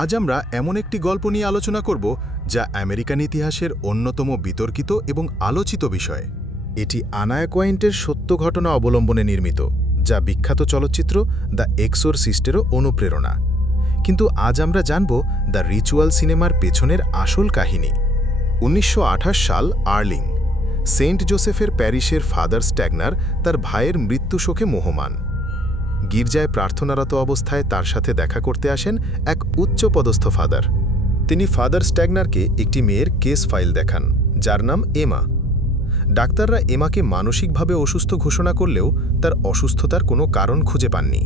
আজ আমরা এমন একটি গল্প নিয়ে আলোচনা করব যা আমেরিকান ইতিহাসের অন্যতম বিতর্কিত এবং আলোচিত বিষয়। এটি আনায়াকোয়েন্টের সত্য ঘটনা অবলম্বনে নির্মিত, যা বিখ্যাত চলচ্চিত্র দ্য এক্সোর সিস্টেরও অনুপ্রেরণা। কিন্তু আজ আমরা জানব দ্য রিচুয়াল সিনেমার পেছনের আসল কাহিনী। উনিশশো আঠাশ সাল আর্লিং, সেন্ট জোসেফের প্যারিসের ফাদার স্ট্যাগনার তার ভাইয়ের মৃত্যু শোকে মোহমান। গির্জায় প্রার্থনারত অবস্থায় তার সাথে দেখা করতে আসেন এক উচ্চপদস্থ ফাদার। তিনি ফাদার স্ট্যাগনারকে একটি মেয়ের কেস ফাইল দেখান, যার নাম এমা। ডাক্তাররা এমাকে মানসিকভাবে অসুস্থ ঘোষণা করলেও তার অসুস্থতার কোনো কারণ খুঁজে পাননি।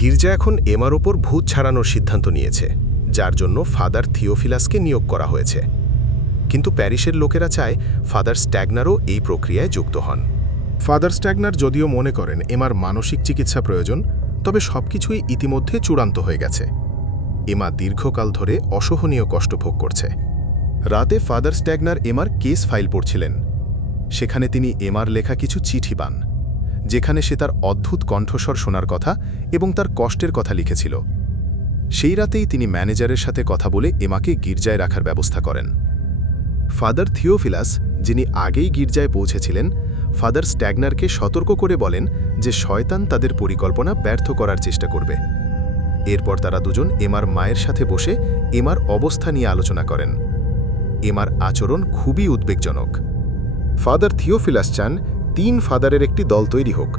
গির্জা এখন এমার ওপর ভূত ছাড়ানোর সিদ্ধান্ত নিয়েছে, যার জন্য ফাদার থিওফিলাসকে নিয়োগ করা হয়েছে। কিন্তু প্যারিসের লোকেরা চায় ফাদার স্ট্যাগনারও এই প্রক্রিয়ায় যুক্ত হন। ফাদার স্ট্যাগনার যদিও মনে করেন এমার মানসিক চিকিৎসা প্রয়োজন, তবে সবকিছুই ইতিমধ্যে চূড়ান্ত হয়ে গেছে। এমা দীর্ঘকাল ধরে অসহনীয় কষ্ট ভোগ করছে। রাতে ফাদার স্ট্যাগনার এমার কেস ফাইল পড়ছিলেন। সেখানে তিনি এমার লেখা কিছু চিঠি পান, যেখানে সে তার অদ্ভুত কণ্ঠস্বর শোনার কথা এবং তার কষ্টের কথা লিখেছিল। সেই রাতেই তিনি ম্যানেজারের সাথে কথা বলে এমাকে গির্জায় রাখার ব্যবস্থা করেন। ফাদার থিওফিলাস, যিনি আগেই গির্জায় পৌঁছেছিলেন ফাদার স্ট্যাগনারকে সতর্ক করে বলেন যে শয়তান তাদের পরিকল্পনা ব্যর্থ করার চেষ্টা করবে। এরপর তারা দুজন এমার মায়ের সাথে বসে এমার অবস্থা নিয়ে আলোচনা করেন। এমার আচরণ খুবই উদ্বেগজনক। ফাদার থিওফিলাস চান তিন ফাদারের একটি দল তৈরি হোক,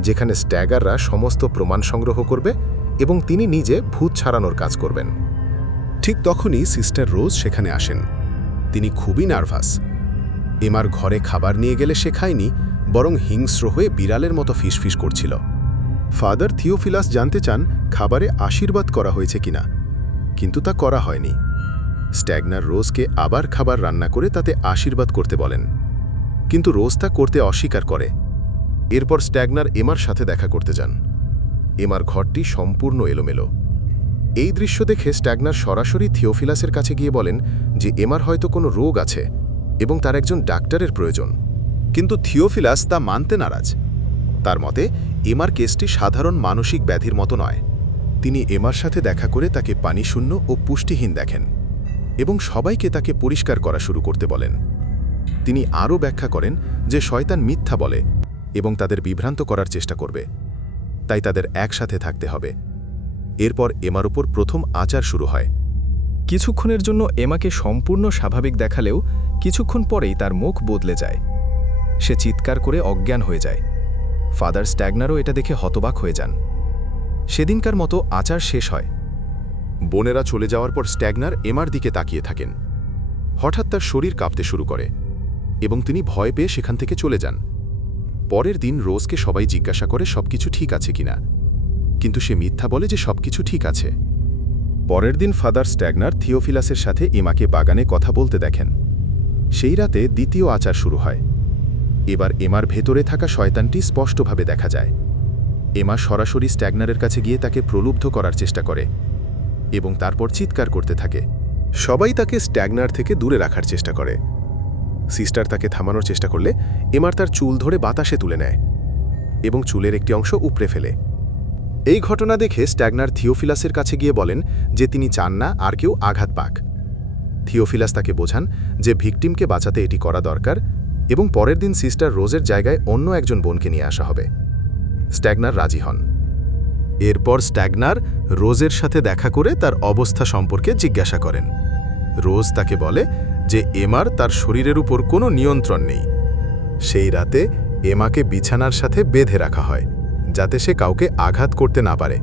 যেখানে স্ট্যাগাররা সমস্ত প্রমাণ সংগ্রহ করবে এবং তিনি নিজে ভূত ছাড়ানোর কাজ করবেন। ঠিক তখনই সিস্টার রোজ সেখানে আসেন। তিনি খুবই নার্ভাস। এমার ঘরে খাবার নিয়ে গেলে সে খায়নি, বরং হিংস্র হয়ে বিড়ালের মতো ফিসফিস করছিল। ফাদার থিওফিলাস জানতে চান খাবারে আশীর্বাদ করা হয়েছে কিনা, কিন্তু তা করা হয়নি। স্ট্যাগনার রোজকে আবার খাবার রান্না করে তাতে আশীর্বাদ করতে বলেন, কিন্তু রোজ তা করতে অস্বীকার করে। এরপর স্ট্যাগনার এমার সাথে দেখা করতে যান। এমার ঘরটি সম্পূর্ণ এলোমেলো। এই দৃশ্য দেখে স্ট্যাগনার সরাসরি থিওফিলাসের কাছে গিয়ে বলেন যে, এমার হয়তো কোনো রোগ আছে এবং তার একজন ডাক্তারের প্রয়োজন। কিন্তু থিওফিলাস তা মানতে নারাজ। তার মতে এমার কেসটি সাধারণ মানসিক ব্যাধির মতো নয়। তিনি এমার সাথে দেখা করে তাকে পানিশূন্য ও পুষ্টিহীন দেখেন এবং সবাইকে তাকে পরিষ্কার করা শুরু করতে বলেন। তিনি আরও ব্যাখ্যা করেন যে শয়তান মিথ্যা বলে এবং তাদের বিভ্রান্ত করার চেষ্টা করবে। তাই তাদের একসাথে থাকতে হবে। এরপর এমার উপর প্রথম আচার শুরু হয়। কিছুক্ষণের জন্য এমাকে সম্পূর্ণ স্বাভাবিক দেখালেও কিছুক্ষণ পরেই তার মুখ বদলে যায়। সে চিৎকার করে অজ্ঞান হয়ে যায়। ফাদার স্ট্যাগনারও এটা দেখে হতবাক হয়ে যান। সেদিনকার মতো আচার শেষ হয়। বোনেরা চলে যাওয়ার পর স্ট্যাগনার এমার দিকে তাকিয়ে থাকেন। হঠাৎ তার শরীর কাঁপতে শুরু করে এবং তিনি ভয় পেয়ে সেখান থেকে চলে যান। পরের দিন রোজকে সবাই জিজ্ঞাসা করে সবকিছু ঠিক আছে কিনা। কিন্তু সে মিথ্যা বলে যে সবকিছু ঠিক আছে। পরের দিন ফাদার স্ট্যাগনার থিওফিলাসের সাথে এমাকে বাগানে কথা বলতে দেখেন। সেই রাতে দ্বিতীয় আচার শুরু হয়। এবার এমার ভেতরে থাকা শয়তানটি স্পষ্টভাবে দেখা যায়। এমা সরাসরি স্ট্যাগনারের কাছে গিয়ে তাকে প্রলুব্ধ করার চেষ্টা করে এবং তারপর চিৎকার করতে থাকে। সবাই তাকে স্ট্যাগনার থেকে দূরে রাখার চেষ্টা করে। সিস্টার তাকে থামানোর চেষ্টা করলে এমার তার চুল ধরে বাতাসে তুলে নেয় এবং চুলের একটি অংশ উপড়ে ফেলে। এই ঘটনা দেখে স্ট্যাগনার থিওফিলাসের কাছে গিয়ে বলেন যে তিনি চান না আর কেউ আঘাত পাক। থিওফিলাস তাকে বোঝান যে ভিকটিমকে বাঁচাতে এটি করা দরকার এবং পরের দিন সিস্টার রোজের জায়গায় অন্য একজন বোনকে নিয়ে আসা হবে। স্ট্যাগনার রাজি হন। এরপর স্ট্যাগনার রোজের সাথে দেখা করে তার অবস্থা সম্পর্কে জিজ্ঞাসা করেন। রোজ তাকে বলে যে এমার তার শরীরের উপর কোনো নিয়ন্ত্রণ নেই। সেই রাতে এমাকে বিছানার সাথে বেঁধে রাখা হয়। যাতে সে কাউকে আঘাত করতে না পারে।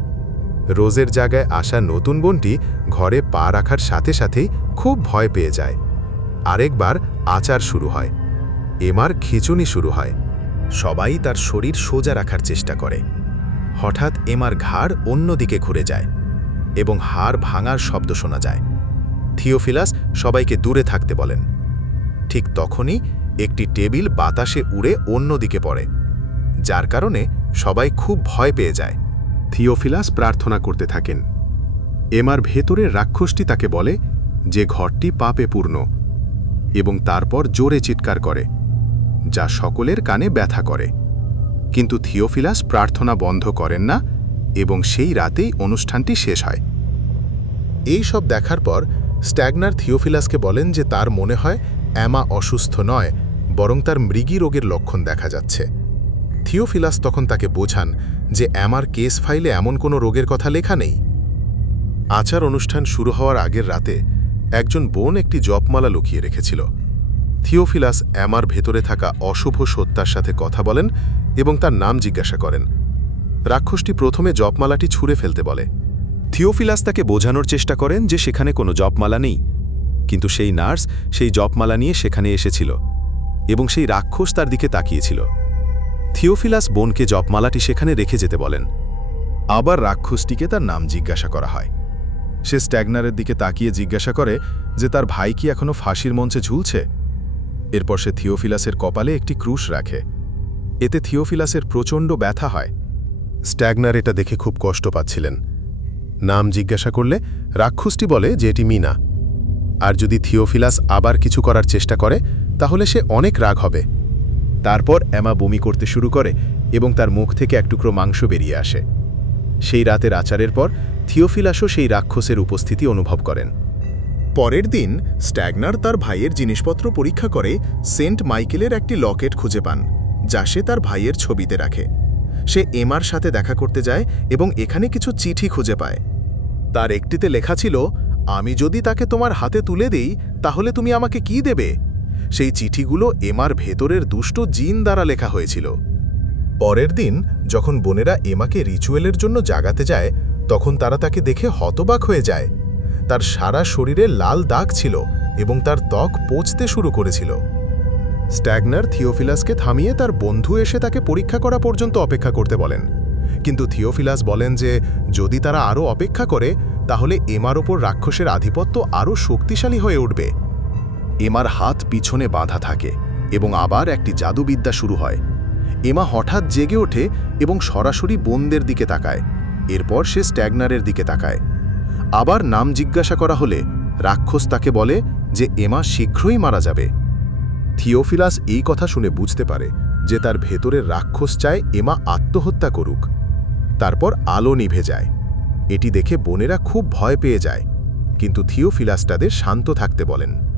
রোজের জায়গায় আসা নতুন বোনটি ঘরে পা রাখার সাথে সাথেই খুব ভয় পেয়ে যায়। আরেকবার আচার শুরু হয়। এমার খিচুনি শুরু হয়। সবাই তার শরীর সোজা রাখার চেষ্টা করে। হঠাৎ এমার ঘাড় অন্যদিকে ঘুরে যায় এবং হাড় ভাঙার শব্দ শোনা যায়। থিওফিলাস সবাইকে দূরে থাকতে বলেন। ঠিক তখনই একটি টেবিল বাতাসে উড়ে অন্যদিকে পড়ে, যার কারণে সবাই খুব ভয় পেয়ে যায়। থিওফিলাস প্রার্থনা করতে থাকেন। এমার ভেতরের রাক্ষসটি তাকে বলে যে ঘরটি পাপে পূর্ণ এবং তারপর জোরে চিৎকার করে, যা সকলের কানে ব্যথা করে। কিন্তু থিওফিলাস প্রার্থনা বন্ধ করেন না এবং সেই রাতেই অনুষ্ঠানটি শেষ হয়। এই সব দেখার পর স্ট্যাগনার থিওফিলাসকে বলেন যে তার মনে হয় অ্যামা অসুস্থ নয়, বরং তার মৃগী রোগের লক্ষণ দেখা যাচ্ছে। থিওফিলাস তখন তাকে বোঝান যে অ্যামার কেস ফাইলে এমন কোনো রোগের কথা লেখা নেই। আচার অনুষ্ঠান শুরু হওয়ার আগের রাতে একজন বোন একটি জপমালা লুকিয়ে রেখেছিল। থিওফিলাস অ্যামার ভেতরে থাকা অশুভ সত্যার সাথে কথা বলেন এবং তার নাম জিজ্ঞাসা করেন। রাক্ষসটি প্রথমে জপমালাটি ছুঁড়ে ফেলতে বলে। থিওফিলাস তাকে বোঝানোর চেষ্টা করেন যে সেখানে কোনো জপমালা নেই। কিন্তু সেই নার্স সেই জপমালা নিয়ে সেখানে এসেছিল এবং সেই রাক্ষস তার দিকে তাকিয়েছিল। থিওফিলাস বোনকে জপমালাটি সেখানে রেখে যেতে বলেন। আবার রাক্ষসটিকে তার নাম জিজ্ঞাসা করা হয়। সে স্ট্যাগনারের দিকে তাকিয়ে জিজ্ঞাসা করে যে তার ভাই কি এখনও ফাঁসির মঞ্চে ঝুলছে? এরপর সে থিওফিলাসের কপালে একটি ক্রুশ রাখে। এতে থিওফিলাসের প্রচণ্ড ব্যথা হয়। স্ট্যাগনার এটা দেখে খুব কষ্ট পাচ্ছিলেন। নাম জিজ্ঞাসা করলে রাক্ষসটি বলে যে এটি মিনা। আর যদি থিওফিলাস আবার কিছু করার চেষ্টা করে, তাহলে সে অনেক রাগ হবে। তারপর অ্যামা বমি করতে শুরু করে এবং তার মুখ থেকে এক টুকরো মাংস বেরিয়ে আসে। সেই রাতের আচারের পর থিওফিলাসও সেই রাক্ষসের উপস্থিতি অনুভব করেন। পরের দিন স্ট্যাগনার তার ভাইয়ের জিনিসপত্র পরীক্ষা করে সেন্ট মাইকেলের একটি লকেট খুঁজে পান, যা সে তার ভাইয়ের ছবিতে রাখে। সে এমার সাথে দেখা করতে যায় এবং এখানে কিছু চিঠি খুঁজে পায়। তার একটিতে লেখা ছিল, আমি যদি তাকে তোমার হাতে তুলে দেই, তাহলে তুমি আমাকে কি দেবে? সেই চিঠিগুলো এমার ভেতরের দুষ্ট জিন দ্বারা লেখা হয়েছিল। পরের দিন যখন বোনেরা এমাকে রিচুয়ালের জন্য জাগাতে যায়, তখন তারা তাকে দেখে হতবাক হয়ে যায়। তার সারা শরীরে লাল দাগ ছিল এবং তার ত্বক পচতে শুরু করেছিল। স্ট্যাগনার থিওফিলাসকে থামিয়ে তার বন্ধু এসে তাকে পরীক্ষা করা পর্যন্ত অপেক্ষা করতে বলেন। কিন্তু থিওফিলাস বলেন যে, যদি তারা আরও অপেক্ষা করে, তাহলে এমার ওপর রাক্ষসের আধিপত্য আরও শক্তিশালী হয়ে উঠবে। এমার হাত পিছনে বাঁধা থাকে এবং আবার একটি জাদুবিদ্যা শুরু হয়। এমা হঠাৎ জেগে ওঠে এবং সরাসরি বোনদের দিকে তাকায়। এরপর সে স্ট্যাগনারের দিকে তাকায়। আবার নাম জিজ্ঞাসা করা হলে রাক্ষস তাকে বলে যে এমা শীঘ্রই মারা যাবে। থিওফিলাস এই কথা শুনে বুঝতে পারে যে তার ভেতরের রাক্ষস চায় এমা আত্মহত্যা করুক। তারপর আলো নিভে যায়। এটি দেখে বোনেরা খুব ভয় পেয়ে যায়। কিন্তু থিওফিলাস তাদের শান্ত থাকতে বলেন।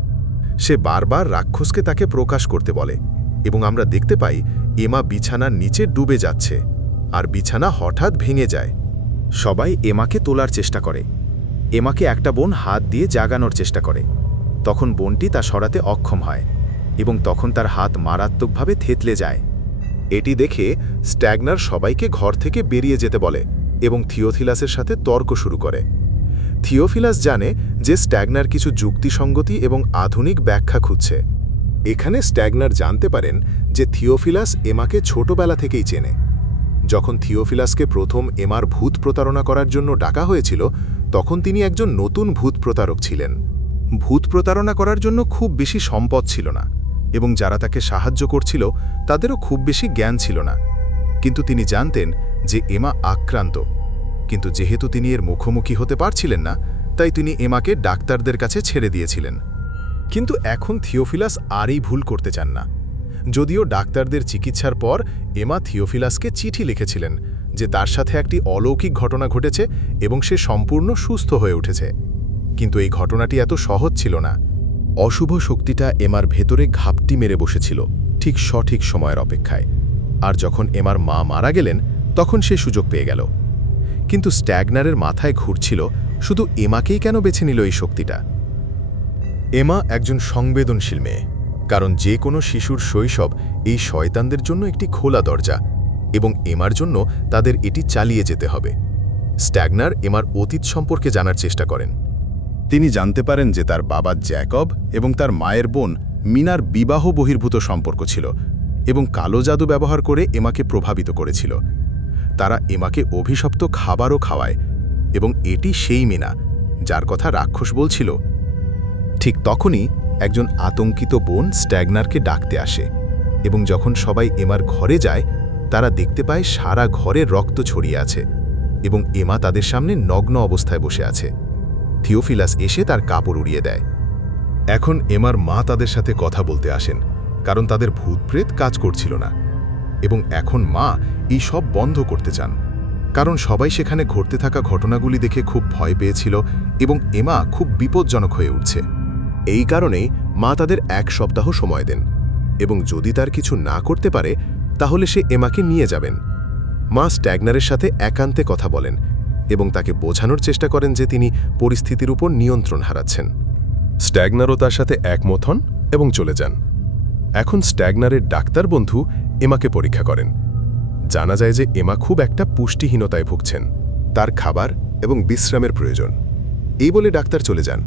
সে বারবার রাক্ষসকে তাকে প্রকাশ করতে বলে এবং আমরা দেখতে পাই এমা বিছানার নিচে ডুবে যাচ্ছে আর বিছানা হঠাৎ ভেঙে যায়। সবাই এমাকে তোলার চেষ্টা করে। এমাকে একটা বোন হাত দিয়ে জাগানোর চেষ্টা করে। তখন বোনটি তা সরাতে অক্ষম হয় এবং তখন তার হাত মারাত্মকভাবে থেতলে যায়। এটি দেখে স্ট্যাগনার সবাইকে ঘর থেকে বেরিয়ে যেতে বলে এবং থিওথিলাসের সাথে তর্ক শুরু করে। থিওফিলাস জানে যে স্ট্যাগনার কিছু যুক্তিসঙ্গতি এবং আধুনিক ব্যাখ্যা খুঁজছে। এখানে স্ট্যাগনার জানতে পারেন যে থিওফিলাস এমাকে ছোটবেলা থেকেই চেনে। যখন থিওফিলাসকে প্রথম এমার ভূত প্রতারণা করার জন্য ডাকা হয়েছিল, তখন তিনি একজন নতুন ভূত প্রতারক ছিলেন। ভূত প্রতারণা করার জন্য খুব বেশি সম্পদ ছিল না এবং যারা তাকে সাহায্য করছিল, তাদেরও খুব বেশি জ্ঞান ছিল না। কিন্তু তিনি জানতেন যে এমা আক্রান্ত। কিন্তু যেহেতু তিনি এর মুখোমুখি হতে পারছিলেন না, তাই তিনি এমাকে ডাক্তারদের কাছে ছেড়ে দিয়েছিলেন। কিন্তু এখন থিওফিলাস আরই ভুল করতে চান না। যদিও ডাক্তারদের চিকিৎসার পর এমা থিওফিলাসকে চিঠি লিখেছিলেন যে তার সাথে একটি অলৌকিক ঘটনা ঘটেছে এবং সে সম্পূর্ণ সুস্থ হয়ে উঠেছে। কিন্তু এই ঘটনাটি এত সহজ ছিল না। অশুভ শক্তিটা এমার ভেতরে ঘাপটি মেরে বসেছিল, ঠিক সঠিক সময়ের অপেক্ষায়। আর যখন এমার মা মারা গেলেন, তখন সে সুযোগ পেয়ে গেল। কিন্তু স্ট্যাগনারের মাথায় ঘুরছিল, শুধু এমাকেই কেন বেছে নিল এই শক্তিটা? এমা একজন সংবেদনশীল মেয়ে, কারণ যে কোনো শিশুর শৈশব এই শয়তানদের জন্য একটি খোলা দরজা, এবং এমার জন্য তাদের এটি চালিয়ে যেতে হবে। স্ট্যাগনার এমার অতীত সম্পর্কে জানার চেষ্টা করেন। তিনি জানতে পারেন যে তার বাবা জ্যাকব এবং তার মায়ের বোন মিনার বিবাহ বহির্ভূত সম্পর্ক ছিল, এবং কালো জাদু ব্যবহার করে এমাকে প্রভাবিত করেছিল। তারা এমাকে অভিশপ্ত খাবারও খাওয়ায়, এবং এটি সেই মিনা, যার কথা রাক্ষস বলছিল। ঠিক তখনই একজন আতঙ্কিত বোন স্ট্যাগনারকে ডাকতে আসে, এবং যখন সবাই এমার ঘরে যায়, তারা দেখতে পায় সারা ঘরে রক্ত ছড়িয়ে আছে, এবং এমা তাদের সামনে নগ্ন অবস্থায় বসে আছে। থিওফিলাস এসে তার কাপড় উড়িয়ে দেয়। এখন এমার মা তাদের সাথে কথা বলতে আসেন, কারণ তাদের ভূতপ্রেত কাজ করছিল না। এবং এখন মা এই সব বন্ধ করতে চান। কারণ সবাই সেখানে ঘটতে থাকা ঘটনাগুলি দেখে খুব ভয় পেয়েছিল এবং এমা খুব বিপজ্জনক হয়ে উঠছে। এই কারণেই মা তাদের এক সপ্তাহ সময় দেন এবং যদি তার কিছু না করতে পারে, তাহলে সে এমাকে নিয়ে যাবেন। মা স্ট্যাগনারের সাথে একান্তে কথা বলেন এবং তাকে বোঝানোর চেষ্টা করেন যে তিনি পরিস্থিতির উপর নিয়ন্ত্রণ হারাচ্ছেন। স্ট্যাগনারও তার সাথে একমত হন এবং চলে যান। এখন স্ট্যাগনারের ডাক্তার বন্ধু এমাকে পরীক্ষা করেন। জানা যায় যে এমা খুব একটা পুষ্টিহীনতায় ভুগছেন। তার খাবার এবং বিশ্রামের প্রয়োজন। এই বলে ডাক্তার চলে যান।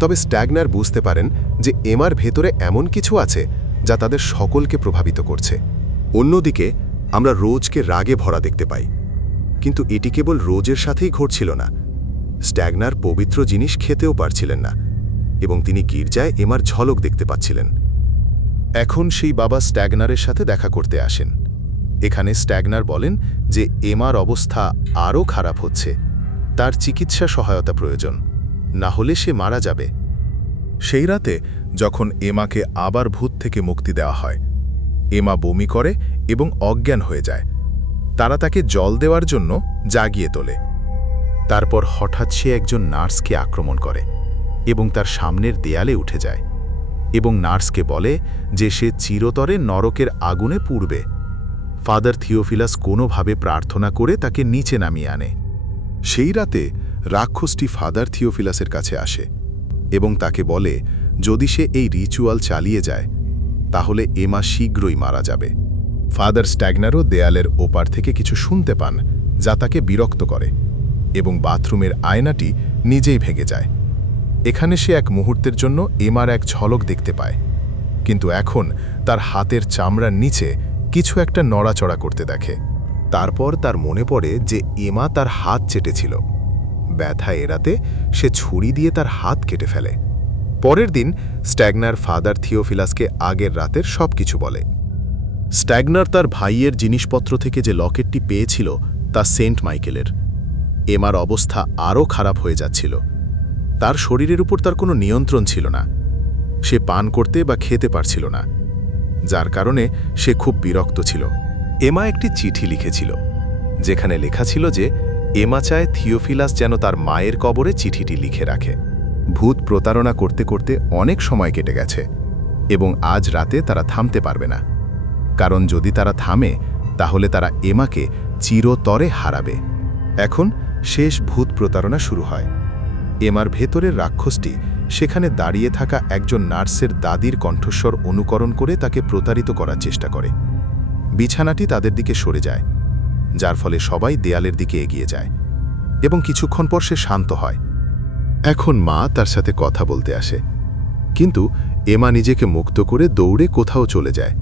তবে স্ট্যাগনার বুঝতে পারেন যে এমার ভেতরে এমন কিছু আছে যা তাদের সকলকে প্রভাবিত করছে। অন্যদিকে, আমরা রোজকে রাগে ভরা দেখতে পাই। কিন্তু এটি কেবল রোজের সাথেই ঘটছিল না। স্ট্যাগনার পবিত্র জিনিস খেতেও পারছিলেন না এবং তিনি গির্জায় এমার ঝলক দেখতে পাচ্ছিলেন। এখন সেই বাবা স্ট্যাগনারের সাথে দেখা করতে আসেন। এখানে স্ট্যাগনার বলেন যে, এমার অবস্থা আরও খারাপ হচ্ছে। তার চিকিৎসা সহায়তা প্রয়োজন। না হলে সে মারা যাবে। সেই রাতে যখন এমাকে আবার ভূত থেকে মুক্তি দেওয়া হয়, এমা বমি করে এবং অজ্ঞান হয়ে যায়। তারা তাকে জল দেওয়ার জন্য জাগিয়ে তোলে। তারপর হঠাৎ সে একজন নার্সকে আক্রমণ করে এবং তার সামনের দেয়ালে উঠে যায়। এবং নার্সকে বলে যে সে চিরতরে নরকের আগুনে পুড়বে। ফাদার থিওফিলাস কোনোভাবে প্রার্থনা করে তাকে নিচে নামিয়ে আনে। সেই রাতে রাক্ষসটি ফাদার থিওফিলাসের কাছে আসে এবং তাকে বলে, যদি সে এই রিচুয়াল চালিয়ে যায়, তাহলে এমা শীঘ্রই মারা যাবে ফাদার স্ট্যাগনারও দেয়ালের ওপার থেকে কিছু শুনতে পান, যা তাকে বিরক্ত করে এবং বাথরুমের আয়নাটি নিজেই ভেঙে যায়। এখানে সে এক মুহূর্তের জন্য এমার এক ঝলক দেখতে পায়। কিন্তু এখন তার হাতের চামড়ার নিচে কিছু একটা নড়াচড়া করতে দেখে। তারপর তার মনে পড়ে যে এমা তার হাত চেটেছিল। ব্যথা এড়াতে সে ছুরি দিয়ে তার হাত কেটে ফেলে। পরের দিন স্ট্যাগনার ফাদার থিওফিলাসকে আগের রাতের সব কিছু বলে। স্ট্যাগনার তার ভাইয়ের জিনিসপত্র থেকে যে লকেটটি পেয়েছিল তা সেন্ট মাইকেলের। এমার অবস্থা আরও খারাপ হয়ে যাচ্ছিল। তার শরীরের উপর তার কোনো নিয়ন্ত্রণ ছিল না। সে পান করতে বা খেতে পারছিল না, যার কারণে সে খুব বিরক্ত ছিল। এমা একটি চিঠি লিখেছিল, যেখানে লেখা ছিল যে, এমা চায় থিওফিলাস যেন তার মায়ের কবরে চিঠিটি লিখে রাখে। ভূত প্রতারণা করতে করতে অনেক সময় কেটে গেছে, এবং আজ রাতে তারা থামতে পারবে না। কারণ যদি তারা থামে, তাহলে তারা এমাকে চিরতরে হারাবে। এখন শেষ ভূত প্রতারণা শুরু হয়। এমার ভেতরের রাক্ষসটি সেখানে দাঁড়িয়ে থাকা একজন নার্সের দাদির কণ্ঠস্বর অনুকরণ করে তাকে প্রতারিত করার চেষ্টা করে। বিছানাটি তাদের দিকে সরে যায়, যার ফলে সবাই দেয়ালের দিকে এগিয়ে যায় এবং কিছুক্ষণ পর সে শান্ত হয়। এখন মা তার সাথে কথা বলতে আসে, কিন্তু এমা নিজেকে মুক্ত করে দৌড়ে কোথাও চলে যায়।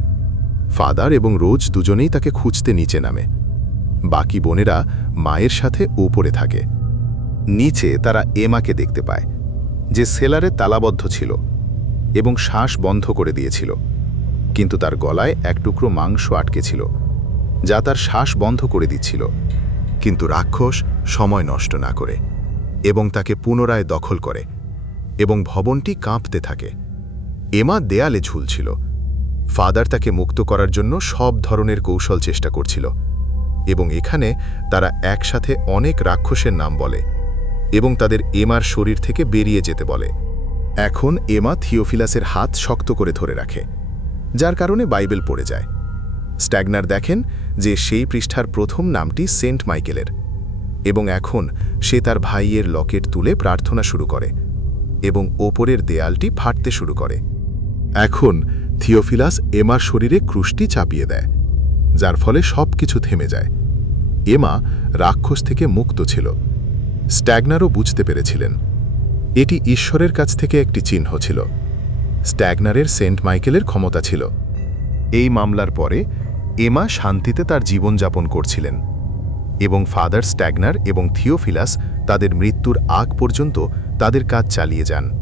ফাদার এবং রোজ দুজনেই তাকে খুঁজতে নিচে নামে। বাকি বোনেরা মায়ের সাথে উপরে থাকে। নিচে তারা এমাকে দেখতে পায়, যে সেলারে তালাবদ্ধ ছিল এবং শ্বাস বন্ধ করে দিয়েছিল, কিন্তু তার গলায় এক টুকরো মাংস আটকে ছিল, যা তার শ্বাস বন্ধ করে দিচ্ছিল। কিন্তু রাক্ষস সময় নষ্ট না করে এবং তাকে পুনরায় দখল করে এবং ভবনটি কাঁপতে থাকে। এমা দেয়ালে ঝুলছিল। ফাদার তাকে মুক্ত করার জন্য সব ধরনের কৌশল চেষ্টা করছিল এবং এখানে তারা একসাথে অনেক রাক্ষসের নাম বলে। এবং তাদের এমার শরীর থেকে বেরিয়ে যেতে বলে। এখন এমা থিওফিলাসের হাত শক্ত করে ধরে রাখে, যার কারণে বাইবেল পড়ে যায়। স্ট্যাগনার দেখেন যে সেই পৃষ্ঠার প্রথম নামটি সেন্ট মাইকেলের, এবং এখন সে তার ভাইয়ের লকেট তুলে প্রার্থনা শুরু করে এবং ওপরের দেয়ালটি ফাটতে শুরু করে। এখন থিওফিলাস এমার শরীরে ক্রুশটি চাপিয়ে দেয়, যার ফলে সব কিছু থেমে যায়। এমা রাক্ষস থেকে মুক্ত ছিল। স্ট্যাগনারও বুঝতে পেরেছিলেন। এটি ঈশ্বরের কাছ থেকে একটি চিহ্ন ছিল। স্ট্যাগনারের সেন্ট মাইকেলের ক্ষমতা ছিল। এই মামলার পরে এমা শান্তিতে তার জীবনযাপন করছিলেন এবং ফাদার স্ট্যাগনার এবং থিওফিলাস তাদের মৃত্যুর আগ পর্যন্ত তাদের কাজ চালিয়ে যান।